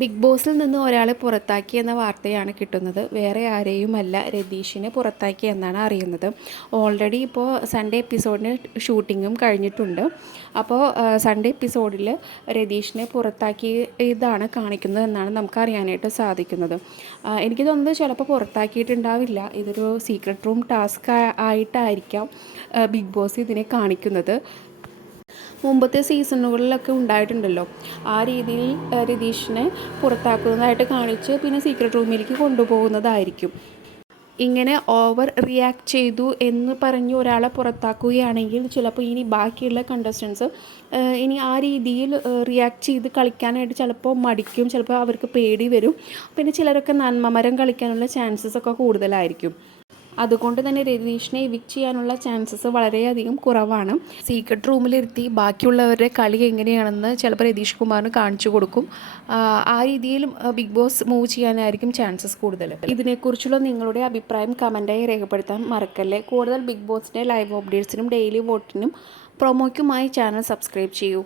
Big ബോസിൽ നിന്ന് ഒരാളെ പുറത്താക്കി എന്ന വാർത്തയാണ് കിട്ടുന്നത്. വേറെ ആരെയുമല്ല രതീഷിനെ പുറത്താക്കി എന്നാണ് അറിയുന്നത്. ഓൾറെഡി ഇപ്പോൾ സൺഡേ എപ്പിസോഡിന് ഷൂട്ടിങ്ങും കഴിഞ്ഞിട്ടുണ്ട്. അപ്പോൾ സൺഡേ എപ്പിസോഡിൽ രതീഷിനെ പുറത്താക്കി ഇതാണ് കാണിക്കുന്നത് എന്നാണ് നമുക്ക് അറിയാനായിട്ട് സാധിക്കുന്നത്. എനിക്ക് തോന്നുന്നത് ചിലപ്പോൾ പുറത്താക്കിയിട്ടുണ്ടാവില്ല. ഇതൊരു സീക്രട്ട് റൂം ടാസ്ക് ആയിട്ടായിരിക്കാം ബിഗ് ബോസ് ഇതിനെ കാണിക്കുന്നത്. മുമ്പത്തെ സീസണുകളിലൊക്കെ ഉണ്ടായിട്ടുണ്ടല്ലോ. ആ രീതിയിൽ രതീഷിനെ പുറത്താക്കുന്നതായിട്ട് കാണിച്ച് പിന്നെ സീക്രട്ട് റൂമിലേക്ക് കൊണ്ടുപോകുന്നതായിരിക്കും. ഇങ്ങനെ ഓവർ റിയാക്ട് ചെയ്തു എന്ന് പറഞ്ഞ് ഒരാളെ പുറത്താക്കുകയാണെങ്കിൽ ചിലപ്പോൾ ഇനി ബാക്കിയുള്ള കണ്ടസ്റ്റൻസ് ഇനി ആ രീതിയിൽ റിയാക്ട് ചെയ്ത് കളിക്കാനായിട്ട് ചിലപ്പോൾ മടിക്കും ചിലപ്പോൾ അവർക്ക് പേടി വരും. പിന്നെ ചിലരൊക്കെ നന്മമരം കളിക്കാനുള്ള ചാൻസസ് ഒക്കെ കൂടുതലായിരിക്കും. അതുകൊണ്ട് തന്നെ രതീഷിനെ എവിക്ട് ചെയ്യാനുള്ള ചാൻസസ് വളരെയധികം കുറവാണ്. സീക്രട്ട് റൂമിലിരുത്തി ബാക്കിയുള്ളവരുടെ കളി എങ്ങനെയാണെന്ന് ചിലപ്പോൾ രതീഷ് കുമാറിന് കാണിച്ചു കൊടുക്കും. ആ, രീതിയിലും ബിഗ് ബോസ് മൂവ് ചെയ്യാനായിരിക്കും ചാൻസസ് കൂടുതൽ. ഇതിനെക്കുറിച്ചുള്ള നിങ്ങളുടെ അഭിപ്രായം കമന്റായി രേഖപ്പെടുത്താൻ മറക്കല്ലേ? കൂടുതൽ ബിഗ് ബോസിന്റെ ലൈവ് അപ്ഡേറ്റ്സിനും ഡെയിലി വോട്ടിനും പ്രൊമോയ്ക്കുമായി ചാനൽ സബ്സ്ക്രൈബ് ചെയ്യൂ.